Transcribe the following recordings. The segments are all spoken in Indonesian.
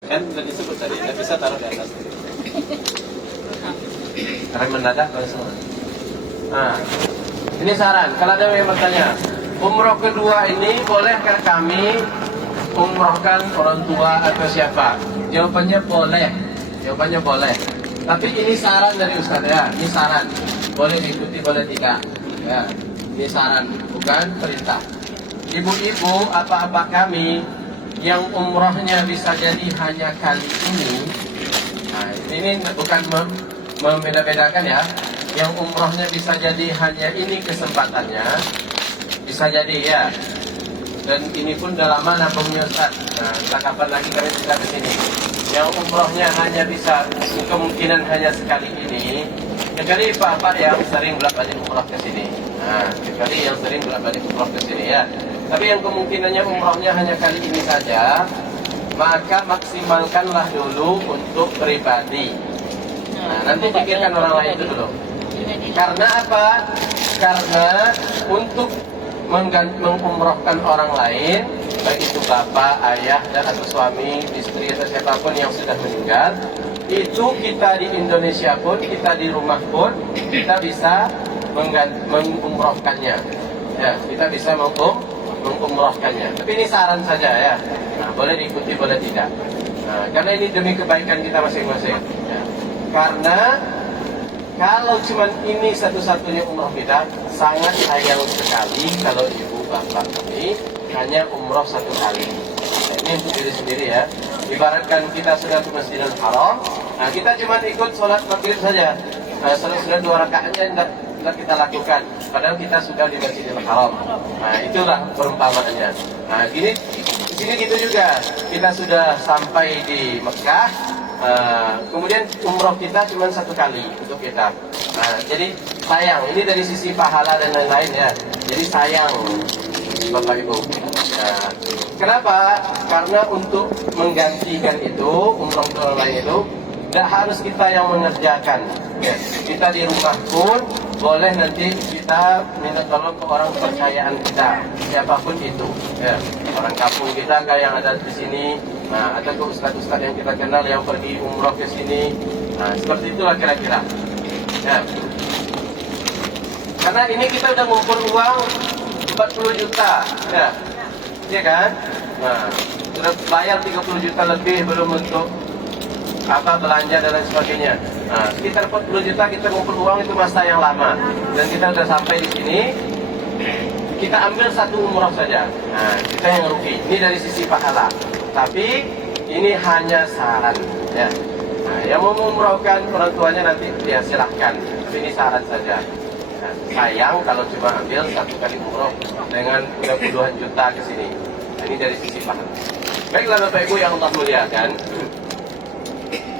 Kan udah disebut tadi, nggak bisa taruh di atas. Rem mendadak langsung. Nah, ini saran. Kalau ada yang bertanya, umroh kedua ini bolehkah kami umrohkan orang tua atau siapa? Jawabannya boleh. Jawabannya boleh. Tapi ini saran dari Ustaz ya. Ini saran. Boleh diikuti, boleh tidak. Ya, ini saran, bukan perintah. Ibu-ibu, apa-apa kami yang umrohnya bisa jadi hanya kali ini. Nah, ini bukan membeda-bedakan ya. Yang umrohnya bisa jadi hanya ini kesempatannya, bisa jadi ya. Dan ini pun udah lama nabungnya Ustaz. Nah, entah kapan lagi kami bisa ke sini. Yang umrohnya hanya bisa kemungkinan hanya sekali ini. Kecuali bapak yang sering bolak-balik umroh ke sini. Nah, kecuali yang sering bolak-balik umroh ke sini ya. Tapi yang kemungkinannya umrohnya hanya kali ini saja, maka maksimalkanlah dulu untuk pribadi. Nah, nanti pikirkan orang lain itu dulu. Karena apa? Karena untuk mengumrohkan orang lain, baik itu bapak, ayah, dan atau suami, istri, atau siapapun yang sudah meninggal, itu kita di Indonesia pun, kita di rumah pun, kita bisa mengumrohkannya. Ya, kita bisa mengumrohkannya. Tapi ini saran saja ya. Nah, boleh diikuti, boleh tidak. Nah, karena ini demi kebaikan kita masing-masing. Ya. Karena kalau cuma ini satu-satunya umroh kita, sangat sayang sekali kalau ibu bapak kami hanya umroh satu kali. Nah, ini untuk diri sendiri ya. Ibaratkan kita sudah ke Masjidil Haram, nah kita cuma ikut sholat maghrib saja. Nah, sholat 2 rakaatnya tidak kita lakukan, padahal kita sudah di Masjidil Haram. Nah, itulah perumpamaannya. Nah, di sini gitu juga. Kita sudah sampai di Mekah, kemudian umroh kita cuma satu kali untuk kita. Nah, jadi sayang. Ini dari sisi pahala dan lain-lain ya. Jadi sayang, Bapak Ibu. Nah, kenapa? Karena untuk menggantikan itu umroh orang lain itu tidak harus kita yang mengerjakan. Ya, kita di rumah pun boleh nanti kita minta tolong ke orang kepercayaan kita, siapapun itu. Ya, orang kampung kita kayak yang ada di sini. Nah, atau ke ustaz-ustaz yang kita kenal yang pergi umroh ke sini. Nah, seperti itulah kira-kira. Ya. Karena ini kita udah ngumpul uang 40 juta, ya. Iya kan? Nah, sudah bayar 30 juta lebih belum untuk belanja dan lain sebagainya. Nah, sekitar 40 juta kita ngumpul uang itu masa yang lama. Dan kita sudah sampai di sini. Kita ambil satu umroh saja. Nah, kita yang rugi. Ini dari sisi pahala. Tapi ini hanya saran ya. Nah, yang mau mengumrohkan orang tuanya nanti ya silahkan. Tapi ini saran saja. Nah, sayang kalau cuma ambil satu kali umroh dengan udah puluhan juta ke sini. Nah, ini dari sisi pahala. Baiklah Bapak Ibu yang Allah muliakan.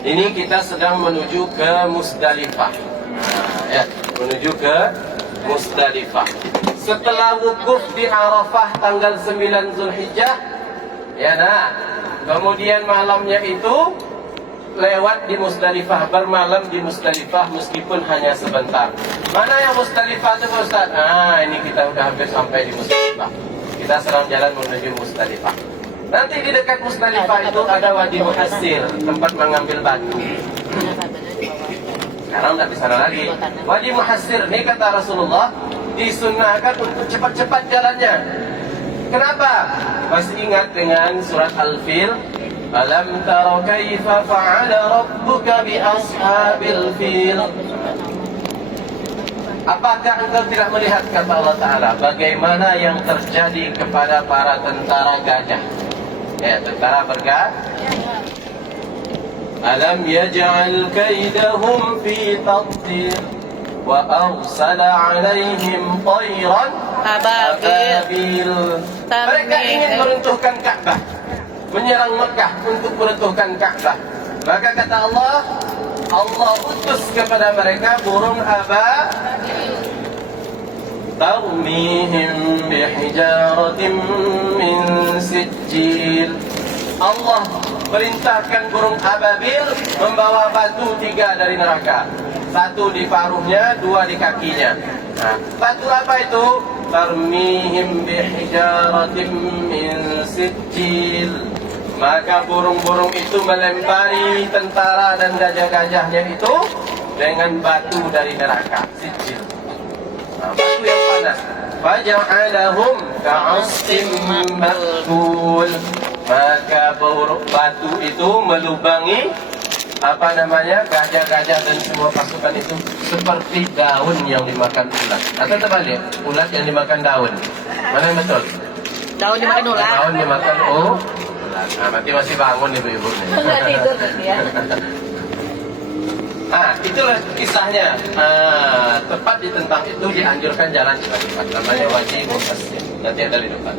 Ini kita sedang menuju ke Musdalifah. Nah, ya, menuju ke Musdalifah. Setelah wukuf di Arafah tanggal 9 Zulhijjah, ya nah, kemudian malamnya itu lewat di Musdalifah, bermalam di Musdalifah meskipun hanya sebentar. Mana yang Musdalifah itu Ustaz? Nah, ini kita udah hampir sampai di Musdalifah. Kita sedang jalan menuju Musdalifah. Nanti di dekat Musdalifah itu ada Wadi Muhassir, tempat mengambil batu. Sekarang tidak bisa lagi. Wadi Muhassir ini kata Rasulullah disunnahkan untuk cepat-cepat jalannya. Kenapa? Masih ingat dengan surat Al-Fil? Alam tara kaifa fa'ala rabbuka bi ashabil fil? Apakah engkau tidak melihat kata Allah Ta'ala bagaimana yang terjadi kepada para tentara gajah? Ya, tentara bergajah. Alam yaj'al kaidahum fi tadbir wa arsala 'alaihim tayran ababil. Mereka ingin meruntuhkan Ka'bah, menyerang Mekah untuk meruntuhkan Ka'bah. Maka kata Allah, Allah utus kepada mereka burung ababil tarmihim bihijaratin min sijil. Allah perintahkan burung ababil membawa batu 3 dari neraka. 1 di paruhnya, 2 di kakinya. Nah, batu apa itu? Tarmihim bihijaratin min sijil. maka burung-burung itu melempari tentara dan gajah-gajahnya itu dengan batu dari neraka, sijil. Batu yang panas. Faja'alahum ka'asfin ma'kul. Maka batu itu melubangi gajah-gajah dan semua pasukan itu seperti daun yang dimakan ulat. Atau terbalik, ulat yang dimakan daun. Mana yang betul? Daun dimakan ulat. Daun dimakan ulat. Nah, berarti masih bangun ibu-ibu. Nggak tidur berarti ya. Itulah kisahnya. Tepat di tentang itu dianjurkan jalan cepat-cepat. Namanya wajib mufassir. Nanti ada di depan.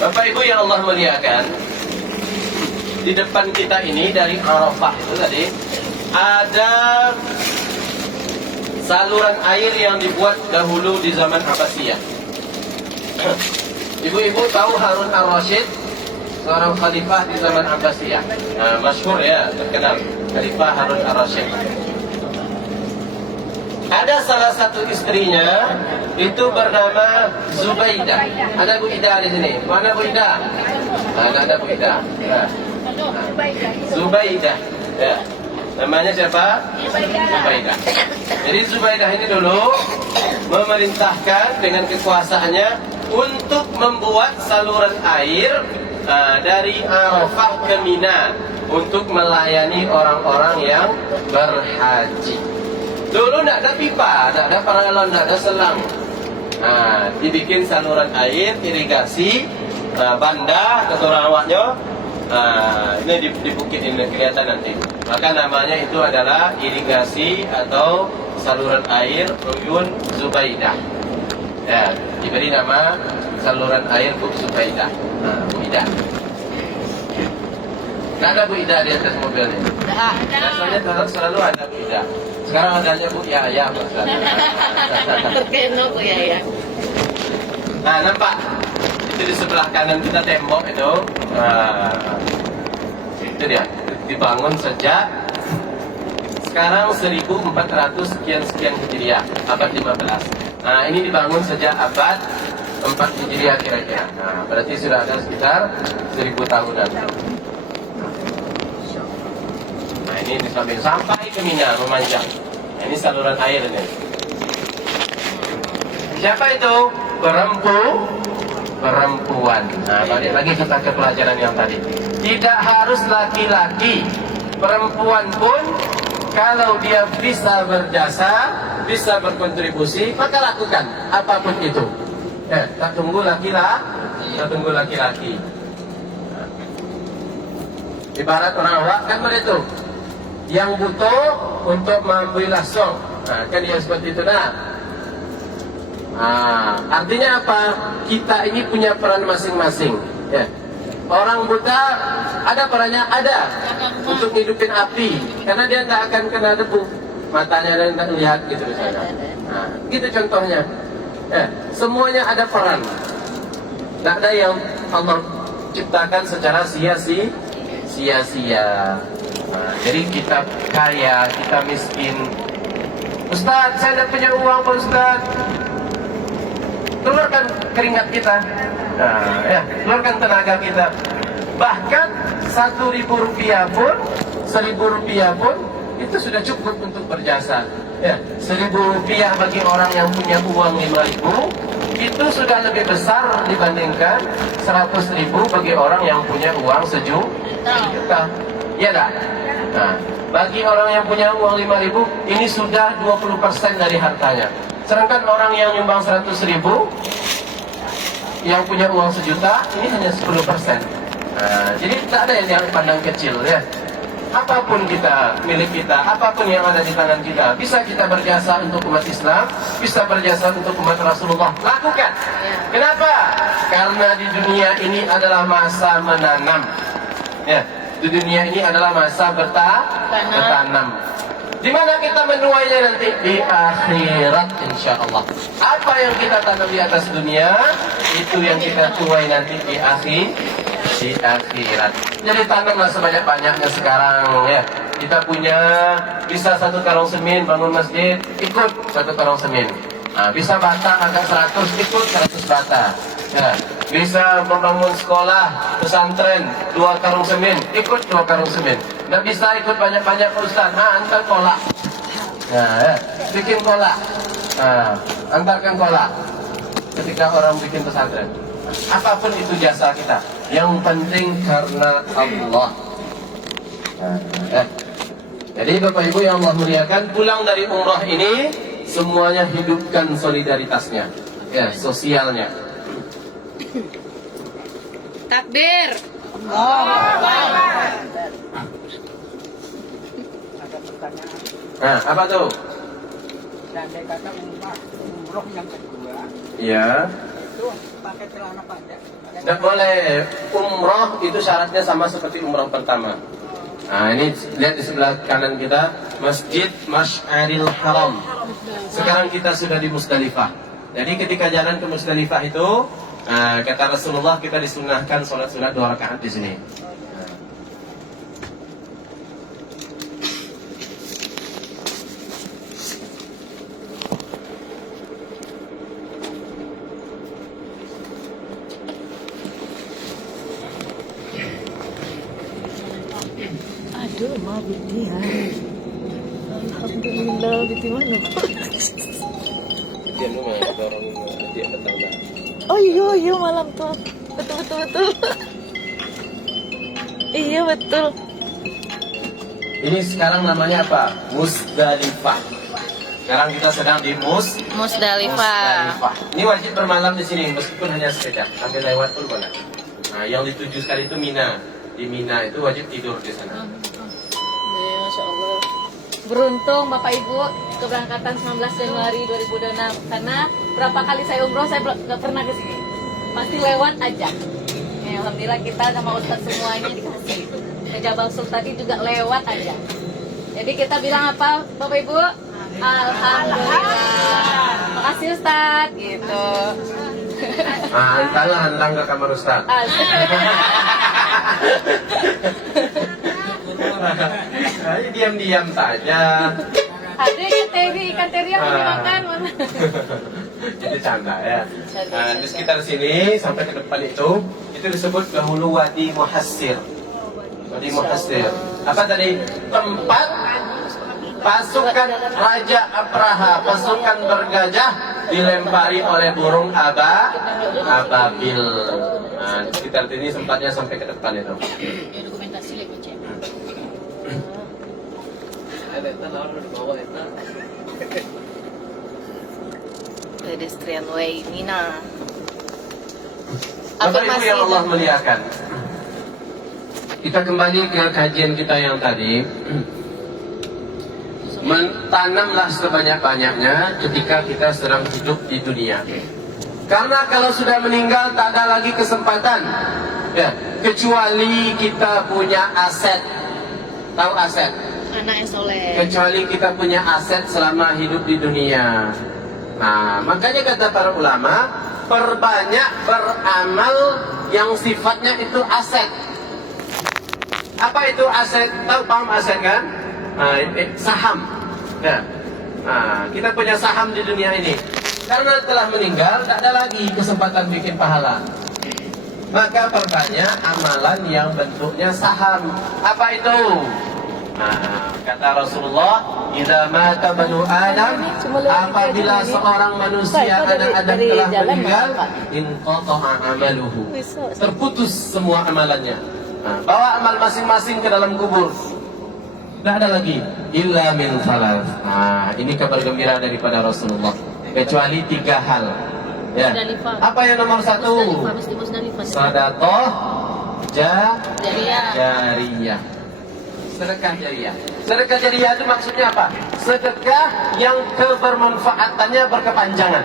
Bapak Ibu yang Allah muliakan, di depan kita ini dari Arafah itu tadi ada saluran air yang dibuat dahulu di zaman Abbasiyah. Ibu-ibu tahu Harun Ar-Rasyid, seorang khalifah di zaman Abbasiyah. Masyhur ya, terkenal Khalifah Harun Ar-Rasyid. Ada salah satu istrinya itu bernama Zubaidah. Ada Bu Ida di sini. Mana Bu Ida? Ada Bu Ida. Zubaidah. Ya. Namanya siapa? Zubaidah. Jadi Zubaidah ini dulu memerintahkan dengan kekuasaannya untuk membuat saluran air dari Arafah ke Mina untuk melayani orang-orang yang berhaji. Dulu tidak ada pipa, tidak ada paralon, tidak ada selang. Dibikin saluran air, irigasi, banda, kata orang awaknya. Ini di bukit ini kelihatan nanti. Maka namanya itu adalah irigasi atau saluran air Uyun Zubaidah. Ya, diberi nama saluran air Bu Zubaidah. Bu Ida. Tidak ada Bu Ida di atas mobilnya. Biasanya selalu ada Bu Ida. Sekarang adanya Bu Yaya. Terkena Bu Yaya. Nampak? Itu di sebelah kanan kita tembok itu. Itu dia. Dibangun sejak sekarang 1400 sekian Hijriah, abad 15. Ini dibangun sejak abad 4 Hijriah kira-kira. Berarti sudah ada sekitar 1000 tahunan. Ini di samping sampai ke Mina memanjang. Ini saluran air ini. Siapa itu? Perempuan. Balik lagi kita ke pelajaran yang tadi. Tidak harus laki-laki, perempuan pun kalau dia bisa berjasa, bisa berkontribusi, maka lakukan apapun itu. Tak tunggu laki-laki. Ibarat orang awak kan begitu. Yang butuh untuk mengambil langsung, kan dia seperti itu artinya apa? Kita ini punya peran masing-masing. Orang buta ada perannya, ada untuk hidupin api, karena dia tidak akan kena debu, matanya dan tidak lihat gitu misalnya. Gitu contohnya. Semuanya ada peran. Tidak ada yang Allah ciptakan secara sia-sia. Jadi kita kaya, kita miskin. Ustaz, saya tidak punya uang Pak Ustaz. Keluarkan keringat kita, keluarkan tenaga kita. Bahkan 1.000 rupiah pun, 1.000 rupiah pun itu sudah cukup untuk berjasa. 1.000 rupiah bagi orang yang punya uang 5.000 itu sudah lebih besar dibandingkan 100.000 bagi orang yang punya uang 1 juta. Iya tak? Bagi orang yang punya uang 5.000 ini sudah 20% dari hartanya. Sedangkan orang yang nyumbang 100.000 yang punya uang 1 juta ini hanya 10%. Jadi tak ada yang pandang kecil ya. Apapun milik kita, apapun yang ada di tangan kita, bisa kita berjasa untuk umat Islam, bisa berjasa untuk umat Rasulullah. Lakukan. Kenapa? Karena di dunia ini adalah masa menanam. Di dunia ini adalah masa bertanam. Di mana kita menuainya nanti? Di akhirat insya Allah. Apa yang kita tanam di atas dunia, itu yang kita tuai nanti di akhirat. Jadi tanamlah sebanyak-banyaknya sekarang ya. Kita punya, bisa 1 karung semen bangun masjid, ikut 1 karung semen. Bisa bata agak 100, ikut 100 bata. bisa membangun sekolah, pesantren, 2 karung semen, ikut 2 karung semen. Nggak bisa ikut banyak-banyak Pak Ustaz, antar kolak. Nah, bikin kolak. Nah, antarkan kolak ketika orang bikin pesantren. Apapun itu jasa kita, yang penting karena Allah. Nah, jadi Bapak Ibu yang Allah muliakan, pulang dari umrah ini semuanya hidupkan solidaritasnya, ya, sosialnya. Takbir. Nah, apa tuh? Andai kata umroh yang kedua Ya, itu pakai celana panjang. tidak boleh. Umroh itu syaratnya sama seperti umroh pertama. Nah, ini lihat di sebelah kanan kita, Masjid Masy'aril Haram. Sekarang kita sudah di Musdalifah. Jadi ketika jalan ke Musdalifah itu, kata Rasulullah, kita disunahkan sholat sunat 2 rakaat di sini. Aduh, mau dia. Alhamdulillah, di mana? Dia mau dorong dia tetangga. Oh iya malam tuh. Betul. Iya betul. Ini sekarang namanya apa? Musdalifah. Sekarang kita sedang di Musdalifah. Ini wajib bermalam di sini meskipun hanya sekejap, sampai lewat pun boleh. Nah, yang dituju sekali itu Mina. Di Mina itu wajib tidur di sana. Ya, Masya Allah. Beruntung Bapak Ibu keberangkatan 19 Januari 2026. Karena berapa kali saya umroh saya nggak pernah ke sini. Pasti lewat aja. Ya, Alhamdulillah kita sama Ustadz semuanya dikasih. Ke Jabal Sultan juga lewat aja. Jadi kita bilang apa Bapak Ibu? Alhamdulillah. Makasih Ustadz gitu. Hantang ke kamar Ustaz. Nah, diam-diam saja. Ada ikan teri yang mau dimakan mana? Jadi canda ya. Nah, di sekitar sini sampai ke depan itu disebut dahulu Wadi Muhassir. Wadi Muhassir. Apa tadi? Tempat pasukan Raja Abraha, pasukan bergajah dilempari oleh burung ababil. Nah, di sekitar sini sempatnya sampai ke depan itu. Ya dokumentasi lagi cek. Pedestrian way Mina. Bapak Ibu yang Allah muliakan, kita kembali ke kajian kita yang tadi. Mentanamlah sebanyak-banyaknya ketika kita sedang hidup di dunia. Karena kalau sudah meninggal tak ada lagi kesempatan, ya, kecuali kita punya aset. Tahu aset? Anak yang soleh. Kecuali kita punya aset selama hidup di dunia. Nah, makanya kata para ulama, perbanyak beramal yang sifatnya itu aset. Apa itu aset? Tahu paham aset kan? Saham. Ya. Nah, kita punya saham di dunia ini. Karena telah meninggal, tak ada lagi kesempatan bikin pahala. Maka perbanyak amalan yang bentuknya saham. Apa itu? Nah, kata Rasulullah, "Idza mata banu Adam," apabila seorang manusia anak Adam telah meninggal, inqata'a amaluhu. Terputus semua amalannya. Nah, bawa amal masing-masing ke dalam kubur. Tidak ada lagi. Illa min salas. Nah, ini kabar gembira daripada Rasulullah. Kecuali 3 hal. Ya. Apa yang nomor 1? Sedekah jariyah. Sedekah jariyah. Sedekah jariyah itu maksudnya apa? Sedekah yang kebermanfaatannya berkepanjangan.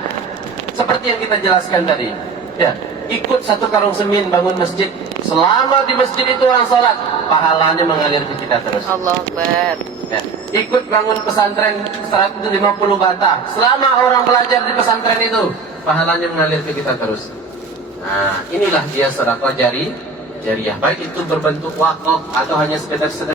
Seperti yang kita jelaskan tadi. Ya, ikut 1 karung semen bangun masjid. Selama di masjid itu orang sholat, pahalanya mengalir ke kita terus. Allah Akbar. Ya. Ikut bangun pesantren 150 bata. Selama orang belajar di pesantren itu, pahalanya mengalir ke kita terus. Nah, inilah dia sedekah jariyah. Baik itu berbentuk wakaf atau hanya sekedar sedekah.